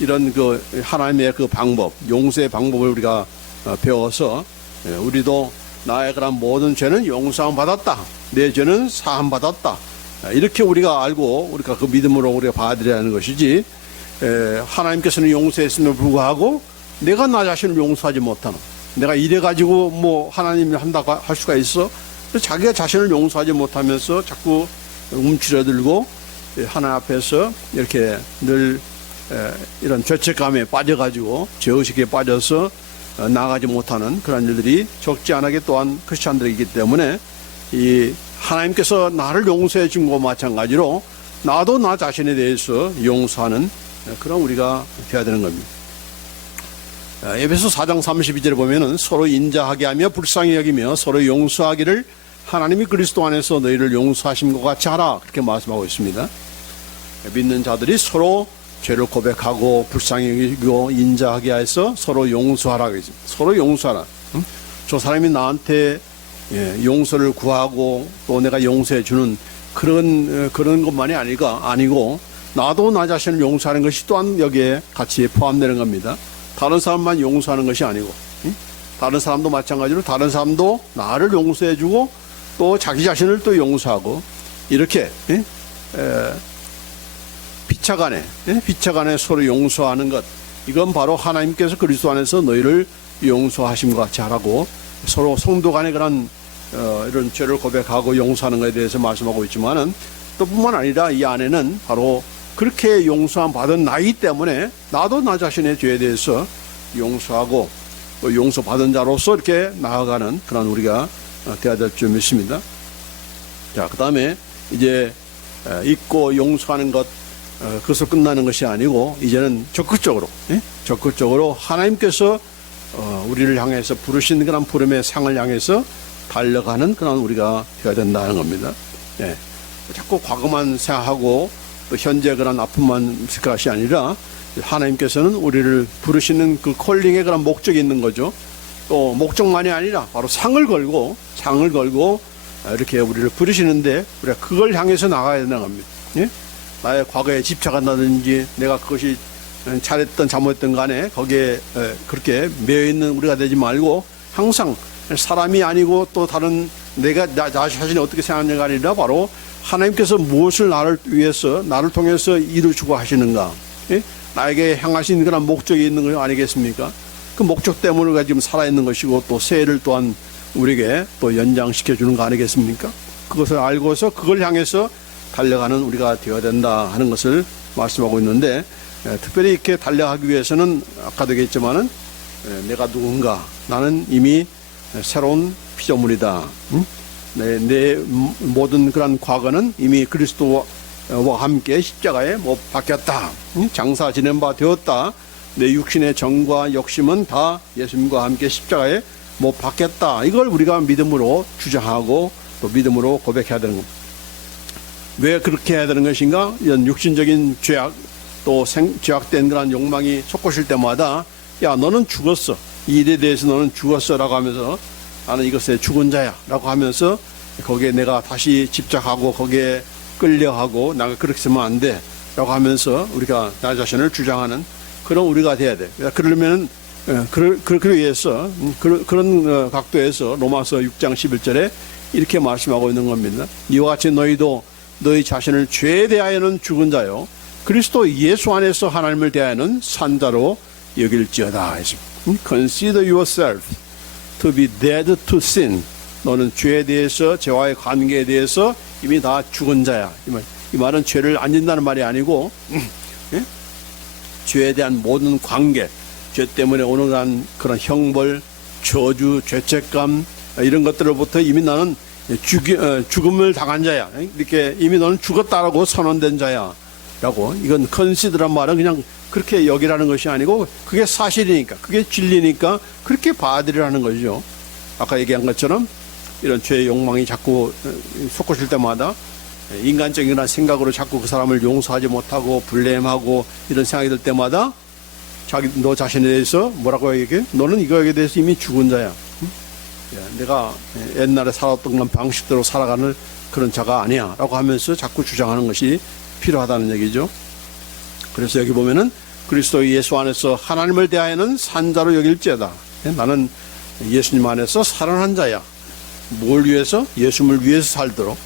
이런 그 하나님의 그 방법, 용서의 방법을 우리가 배워서 우리도 나의 그런 모든 죄는 용서함 받았다. 내 죄는 사함 받았다. 이렇게 우리가 알고 우리가 그 믿음으로 우리가 받아들여야 하는 것이지 하나님께서는 용서했음에도 불구하고 내가 나 자신을 용서하지 못하는, 내가 이래가지고 뭐 하나님이 한다고 할 수가 있어? 자기가 자신을 용서하지 못하면서 자꾸 움츠러들고 하나님 앞에서 이렇게 늘 이런 죄책감에 빠져가지고 죄의식에 빠져서 나가지 못하는 그런 일들이 적지 않게 또한 크리스찬들이기 때문에 이 하나님께서 나를 용서해 준 것과 마찬가지로 나도 나 자신에 대해서 용서하는 그런 우리가 되어야 되는 겁니다. 에베소 4장 32절에 보면은 서로 인자하게 하며 불쌍히 여기며 서로 용서하기를 하나님이 그리스도 안에서 너희를 용서하신 것 같이 하라, 그렇게 말씀하고 있습니다. 믿는 자들이 서로 죄를 고백하고 불쌍히 여기고 인자하게 해서 서로 용서하라. 서로 용서하라. 저 사람이 나한테 용서를 구하고 또 내가 용서해 주는 그런 것만이 아니고 나도 나 자신을 용서하는 것이 또한 여기에 같이 포함되는 겁니다. 다른 사람만 용서하는 것이 아니고 다른 사람도 마찬가지로 다른 사람도 나를 용서해 주고 또 자기 자신을 또 용서하고 이렇게 피차간에 서로 용서하는 것, 이건 바로 하나님께서 그리스도 안에서 너희를 용서하심과 같이 하라고 서로 성도 간에 그런 이런 죄를 고백하고 용서하는 것에 대해서 말씀하고 있지만은 또 뿐만 아니라 이 안에는 바로 그렇게 용서함 받은 나이기 때문에 나도 나 자신의 죄에 대해서 용서하고 또 용서받은 자로서 이렇게 나아가는 그런 우리가 되어야 될 줄 믿습니다. 자, 그 다음에 이제 잊고 용서하는 것, 그것으로 끝나는 것이 아니고 이제는 적극적으로 하나님께서 우리를 향해서 부르신 그런 부름의 상을 향해서 달려가는 그런 우리가 되어야 된다는 겁니다. 예. 자꾸 과거만 생각하고 또 현재 그런 아픔만 생각할 것이 아니라 하나님께서는 우리를 부르시는 그 콜링에 그런 목적이 있는 거죠. 또 목적만이 아니라 바로 상을 걸고 이렇게 우리를 부르시는데 우리가 그걸 향해서 나가야 되는 겁니다. 예? 나의 과거에 집착한다든지 내가 그것이 잘했던 잘못했던 간에 거기에 그렇게 매여있는 우리가 되지 말고 항상 사람이 아니고 또 다른 내가 나 자신이 어떻게 생각하는가 아니라 바로 하나님께서 무엇을 나를 위해서 나를 통해서 이루시고 하시는가, 예? 나에게 향하신 그런 목적이 있는 거 아니겠습니까? 그 목적 때문에 우리가 지금 살아있는 것이고 또 새해를 또한 우리에게 또 연장시켜 주는 거 아니겠습니까? 그것을 알고서 그걸 향해서 달려가는 우리가 되어야 된다 하는 것을 말씀하고 있는데, 특별히 이렇게 달려가기 위해서는 아까도 얘기했지만은 내가 누군가, 나는 이미 새로운 피조물이다. 내 모든 그런 과거는 이미 그리스도와 함께 십자가에 못 박혔다. 장사 지낸 바 되었다. 내 육신의 정과 욕심은 다 예수님과 함께 십자가에 못 박혔다. 이걸 우리가 믿음으로 주장하고 또 믿음으로 고백해야 되는 겁니다. 왜 그렇게 해야 되는 것인가? 이런 육신적인 죄악, 또 죄악된 그런 욕망이 솟구실 때마다 야, 너는 죽었어. 이 일에 대해서 너는 죽었어 라고 하면서 나는 이것에 죽은 자야 라고 하면서 거기에 내가 다시 집착하고 거기에 끌려하고 내가 그렇게 쓰면 안 돼 라고 하면서 우리가 나 자신을 주장하는 그런 우리가 돼야 돼. 그러려면 그러기 위해서 그런 각도에서 로마서 6장 11절에 이렇게 말씀하고 있는 겁니다. 이와 같이 너희도 너희 자신을 죄에 대하여는 죽은 자요 그리스도 예수 안에서 하나님을 대하여는 산 자로 여길지어다. Consider yourself to be dead to sin. 너는 죄에 대해서, 죄와의 관계에 대해서 이미 다 죽은 자야. 이 말은 죄를 안 짓는다는 말이 아니고 죄에 대한 모든 관계, 죄 때문에 오는 그런 형벌, 저주, 죄책감 이런 것들로부터 이미 나는 죽음을 당한 자야. 이렇게 이미 너는 죽었다라고 선언된 자야 라고. 이건 컨시드란 말은 그냥 그렇게 여기라는 것이 아니고 그게 사실이니까, 그게 진리니까 그렇게 봐들이라는 거죠. 아까 얘기한 것처럼 이런 죄의 욕망이 자꾸 솟구칠 때마다 인간적인 생각으로 자꾸 그 사람을 용서하지 못하고 블레임하고 이런 생각이 들 때마다 너 자신에 대해서 뭐라고 얘기해? 너는 이거에 대해서 이미 죽은 자야. 내가 옛날에 살았던 그런 방식대로 살아가는 그런 자가 아니야 라고 하면서 자꾸 주장하는 것이 필요하다는 얘기죠. 그래서 여기 보면은 그리스도 예수 안에서 하나님을 대하여는 산자로 여길지어다. 나는 예수님 안에서 살아난 자야. 뭘 위해서? 예수님을 위해서 살도록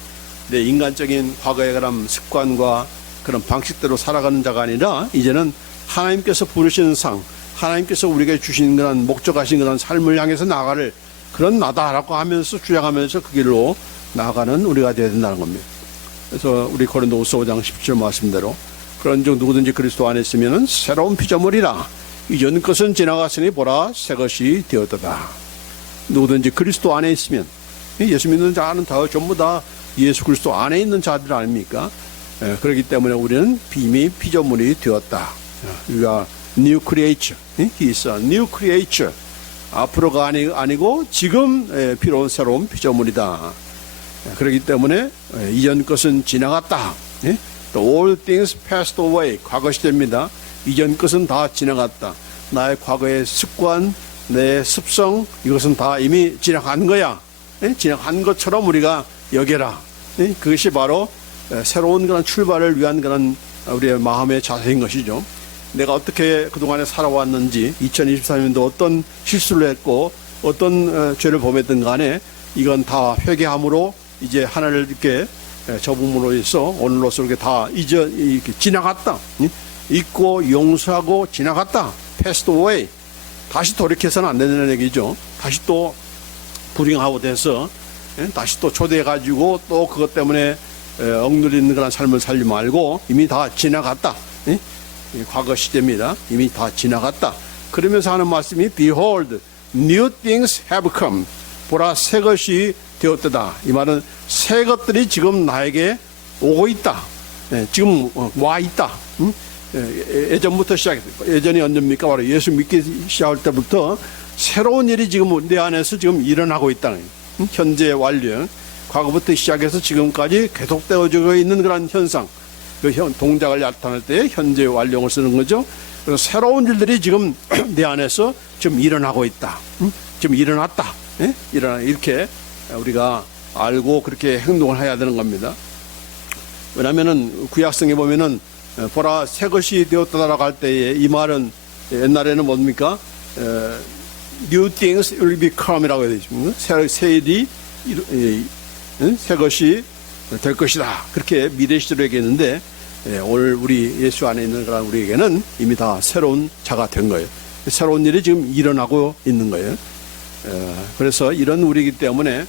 내 인간적인 과거의 그런 습관과 그런 방식대로 살아가는 자가 아니라 이제는 하나님께서 부르시는 상, 하나님께서 우리에게 주신 그런 목적하신 그런 삶을 향해서 나아갈 그런 나다라고 하면서 주장하면서 그 길로 나아가는 우리가 되어야 된다는 겁니다. 그래서 우리 고린도후서 5장 17절 말씀대로 그런즉 누구든지 그리스도 안에 있으면 새로운 피조물이라 이전 것은 지나갔으니 보라 새 것이 되었도다. 누구든지 그리스도 안에 있으면, 예수 믿는 자는 다 전부 다 예수 그리스도 안에 있는 자들 아닙니까? 그렇기 때문에 우리는 이미 피조물이 되었다. 우리가 new creature, he is a new creature. 앞으로가 아니고 지금 필요한 새로운 피조물이다. 그렇기 때문에 이전 것은 지나갔다. The all things passed away. 과거 시대입니다. 이전 것은 다 지나갔다. 나의 과거의 습관, 내 습성, 이것은 다 이미 지나간 거야. 지나간 것처럼 우리가 여겨라. 그것이 바로 새로운 그런 출발을 위한 그런 우리의 마음의 자세인 것이죠. 내가 어떻게 그동안에 살아왔는지, 2023년도 어떤 실수를 했고 어떤 죄를 범했든 간에 이건 다 회개함으로 이제 하나를 이렇게 접음으로 해서 오늘로서 이렇게 다 이렇게 지나갔다. 잊고 용서하고 지나갔다. Passed away. 다시 돌이켜서는 안 되는 얘기죠. 다시 또 불행하고 돼서 다시 또 초대해가지고 또 그것 때문에 억누리는 그런 삶을 살지 말고 이미 다 지나갔다. 과거 시대입니다. 이미 다 지나갔다. 그러면서 하는 말씀이 Behold, new things have come. 보라 새 것이 되었다. 이 말은 새 것들이 지금 나에게 오고 있다. 지금 와 있다. 예전부터 시작했어요. 예전이 언제입니까? 바로 예수 믿기 시작할 때부터 새로운 일이 지금 내 안에서 지금 일어나고 있다는 거예요. 현재 완료. 과거부터 시작해서 지금까지 계속되어지고 있는 그런 현상. 그 동작을 나타낼 때 현재 완료를 쓰는 거죠. 그래서 새로운 일들이 지금 내 안에서 지금 일어나고 있다. 지금 일어났다. 이렇게 우리가 알고 그렇게 행동을 해야 되는 겁니다. 왜냐하면은 구약성에 보면은 보라 새 것이 되었다라고 할 때에 이 말은 옛날에는 뭡니까? New things will become이라고 되어 있습니다. 새 일이 새 것이 될 것이다. 그렇게 미래 시대로 얘기했는데 오늘 우리 예수 안에 있는 그런 우리에게는 이미 다 새로운 자가 된 거예요. 새로운 일이 지금 일어나고 있는 거예요. 그래서 이런 우리이기 때문에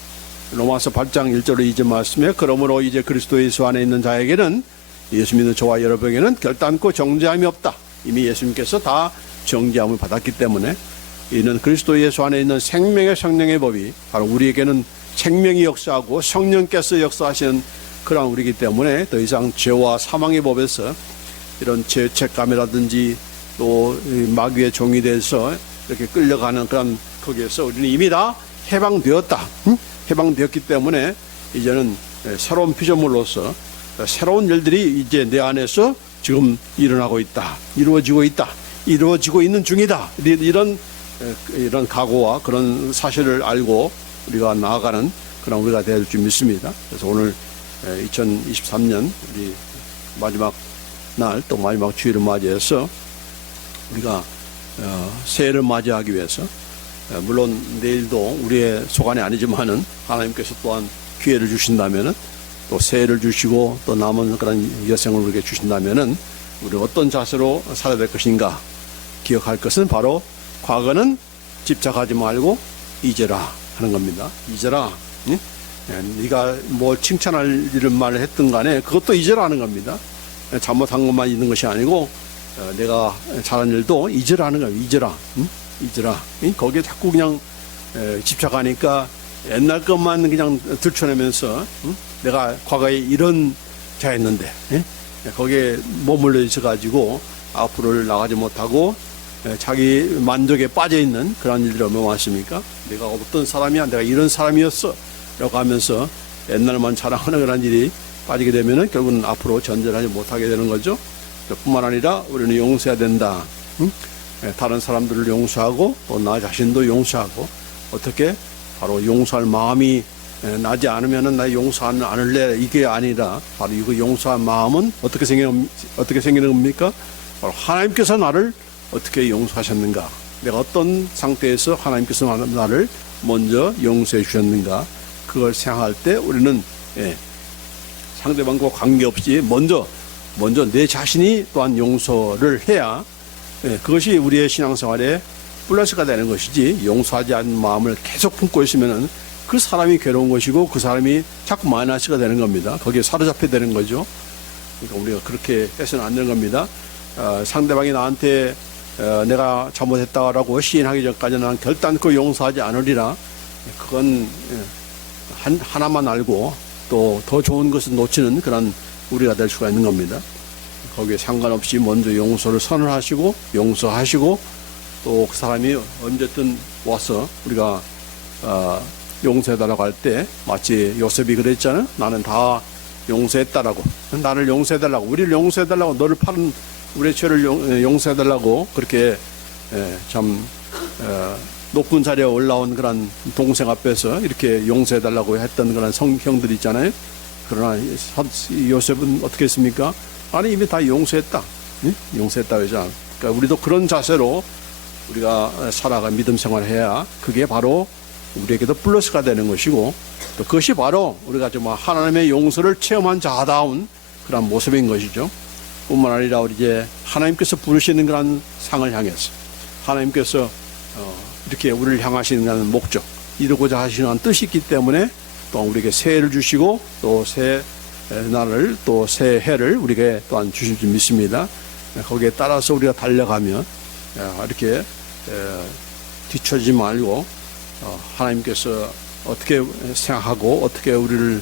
로마서 8장 1절로 2절 말씀에 그러므로 이제 그리스도 예수 안에 있는 자에게는 예수 믿는 저와 여러분에게는 결단코 정죄함이 없다. 이미 예수님께서 다 정죄함을 받았기 때문에 이는 그리스도 예수 안에 있는 생명의 성령의 법이 바로 우리에게는 생명이 역사하고 성령께서 역사하시는 그런 우리이기 때문에 더 이상 죄와 사망의 법에서 이런 죄책감이라든지 또 마귀의 종이 돼서 이렇게 끌려가는 그런 거기에서 우리는 이미 다 해방되었다. 해방되었기 때문에 이제는 새로운 피조물로서 새로운 일들이 이제 내 안에서 지금 일어나고 있다. 이루어지고 있다. 이루어지고 있는 중이다. 이런 각오와 그런 사실을 알고 우리가 나아가는 그런 우리가 될 줄 믿습니다. 그래서 오늘 2023년 우리 마지막 날 또 마지막 주일을 맞이해서 우리가 새해를 맞이하기 위해서 물론 내일도 우리의 소관이 아니지만은 하나님께서 또한 기회를 주신다면은 또 새해를 주시고 또 남은 그런 여생을 우리에게 주신다면은 우리 어떤 자세로 살아야 될 것인가 기억할 것은 바로 과거는 집착하지 말고 잊어라 하는 겁니다. 잊어라. 네가 뭘 칭찬할 일을 말을 했든 간에 그것도 잊어라 하는 겁니다. 잘못한 것만 잊는 것이 아니고 내가 잘한 일도 잊으라 하는 거예요. 잊으라. 잊으라. 거기에 자꾸 그냥 집착하니까 옛날 것만 그냥 들춰내면서 내가 과거에 이런 자였는데 거기에 머물러 있어가지고 앞으로를 나가지 못하고 자기 만족에 빠져있는 그런 일들이 얼마나 많습니까? 내가 어떤 사람이야? 내가 이런 사람이었어 라고 하면서 옛날만 자랑하는 그런 일이 빠지게 되면은 결국은 앞으로 전진하지 못하게 되는 거죠. 뿐만 아니라 우리는 용서해야 된다. 다른 사람들을 용서하고 또 나 자신도 용서하고 어떻게 바로 용서할 마음이 나지 않으면은 나 용서하지 않을래 이게 아니라 바로 이거 용서할 마음은 어떻게 생기는 겁니까? 바로 하나님께서 나를 어떻게 용서하셨는가? 내가 어떤 상태에서 하나님께서 나를 먼저 용서해 주셨는가? 그걸 생각할 때 우리는 상대방과 관계없이 먼저 내 자신이 또한 용서를 해야 그것이 우리의 신앙생활에 플러스가 되는 것이지 용서하지 않는 마음을 계속 품고 있으면은 그 사람이 괴로운 것이고 그 사람이 자꾸 마이너스가 되는 겁니다. 거기에 사로잡혀 되는 거죠. 그러니까 우리가 그렇게 해서는 안 되는 겁니다. 상대방이 나한테 내가 잘못했다라고 시인하기 전까지는 난 결단코 용서하지 않으리라. 그건 하나만 알고 또 더 좋은 것을 놓치는 그런 우리가 될 수가 있는 겁니다. 거기에 상관없이 먼저 용서를 선언하시고 용서하시고 또 그 사람이 언제든 와서 우리가 용서해달라고 할 때 마치 요셉이 그랬잖아요. 나는 다 용서했다라고. 나를 용서해달라고. 우리를 용서해달라고. 너를 파는 우리의 죄를 용서해달라고 그렇게 참 높은 자리에 올라온 그런 동생 앞에서 이렇게 용서해달라고 했던 그런 성형들 있잖아요. 그러나 요셉은 어떻게 했습니까? 아니 이미 다 용서했다. 용서했다 그러잖아. 그러니까 우리도 그런 자세로 우리가 살아가 믿음 생활해야 그게 바로 우리에게도 플러스가 되는 것이고 또 그것이 바로 우리가 정말 하나님의 용서를 체험한 자다운 그런 모습인 것이죠. 뿐만 아니라 우리 이제 하나님께서 부르시는 그런 상을 향해서 하나님께서 이렇게 우리를 향하시는 그런 목적 이루고자 하시는 뜻이 있기 때문에 또 우리에게 새해를 주시고 또 새 날을 또 새해를 우리에게 또한 주실 줄 믿습니다. 거기에 따라서 우리가 달려가면 이렇게 뒤처지지 말고 하나님께서 어떻게 생각하고 어떻게 우리를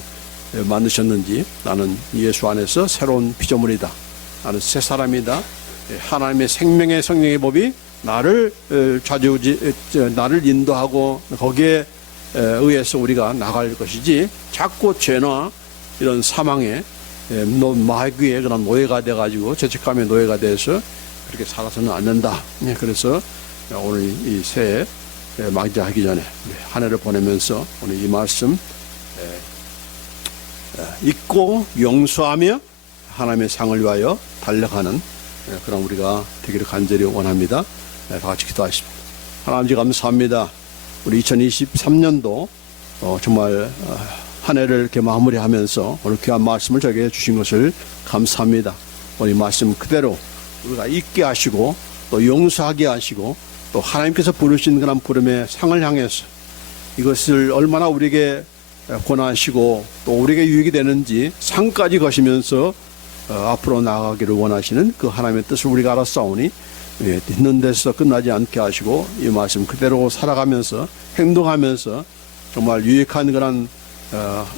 만드셨는지 나는 예수 안에서 새로운 피조물이다. 나는 새 사람이다. 하나님의 생명의 성령의 법이 나를 나를 인도하고 거기에 의해서 우리가 나갈 것이지 자꾸 죄나 이런 사망에 마귀의 그런 노예가 돼가지고 죄책감의 노예가 돼서 그렇게 살아서는 안 된다. 그래서 오늘 이 새해 맞이하기 전에 한 해를 보내면서 오늘 이 말씀 잊고 용서하며 하나님의 상을 위하여 달려가는 그런 우리가 되기를 간절히 원합니다. 다 같이 기도하십니다. 하나님 감사합니다. 우리 2023년도 정말 한 해를 이렇게 마무리하면서 오늘 귀한 말씀을 저에게 주신 것을 감사합니다. 오늘 이 말씀 그대로 우리가 잊게 하시고 또 용서하게 하시고 또 하나님께서 부르신 그런 부름의 상을 향해서 이것을 얼마나 우리에게 권하시고 또 우리에게 유익이 되는지 상까지 거시면서 앞으로 나아가기를 원하시는 그 하나님의 뜻을 우리가 알았사오니 있는 데서 끝나지 않게 하시고 이 말씀 그대로 살아가면서 행동하면서 정말 유익한 그런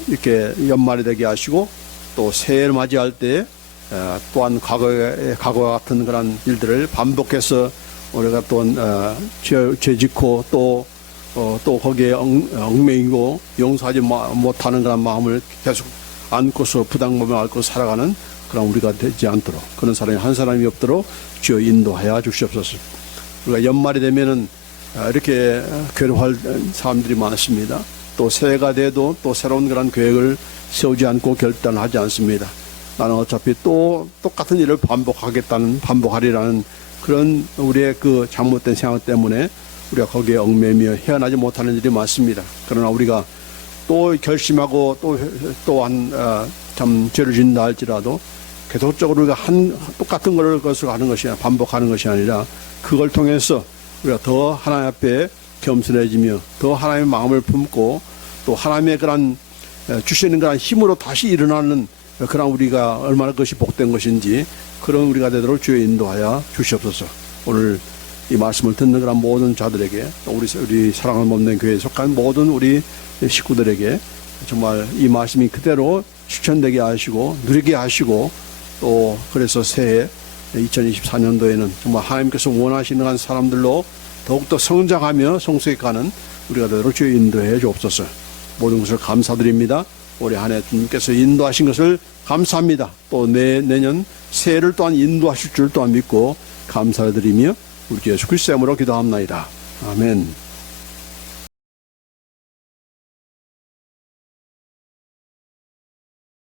이렇게 연말이 되게 하시고 또 새해를 맞이할 때 또한 과거와 같은 그런 일들을 반복해서 우리가 또 죄 짓고 또 거기에 얽매이고 용서하지 못하는 그런 마음을 계속 안고서 부당함을 안고 살아가는 그런 우리가 되지 않도록 그런 사람이 한 사람이 없도록 주여 인도하여 주시옵소서. 우리가 연말이 되면은 이렇게 괴로워할 사람들이 많습니다. 또 새해가 돼도 또 새로운 그런 계획을 세우지 않고 결단하지 않습니다. 나는 어차피 또 똑같은 일을 반복하리라는 그런 우리의 그 잘못된 생각 때문에 우리가 거기에 얽매이며 헤어나지 못하는 일이 많습니다. 그러나 우리가 또 결심하고 또한 참 죄를 짓는다 할지라도 계속적으로 우리가 똑같은 것을 하는 것이 반복하는 것이 아니라 그걸 통해서 우리가 더 하나님 앞에 겸손해지며 더 하나님의 마음을 품고 또 하나님의 그런 주시는 그런 힘으로 다시 일어나는 그런 우리가 얼마나 그것이 복된 것인지 그런 우리가 되도록 주여 인도하여 주시옵소서. 오늘 이 말씀을 듣는 그런 모든 자들에게 또 우리 사랑하는 몸된 교회에 속한 모든 우리 식구들에게 정말 이 말씀이 그대로 실천되게 하시고 누리게 하시고 또 그래서 새해 2024년도에는 정말 하나님께서 원하시는 한 사람들로 더욱더 성장하며 성숙해가는 우리가 되도록 주여 인도해 주옵소서. 모든 것을 감사드립니다. 올해 한 해 주님께서 인도하신 것을 감사합니다. 또 내년 새해를 또한 인도하실 줄 또한 믿고 감사드리며 우리 예수 그리스도의 이름으로 기도합나이다. 아멘.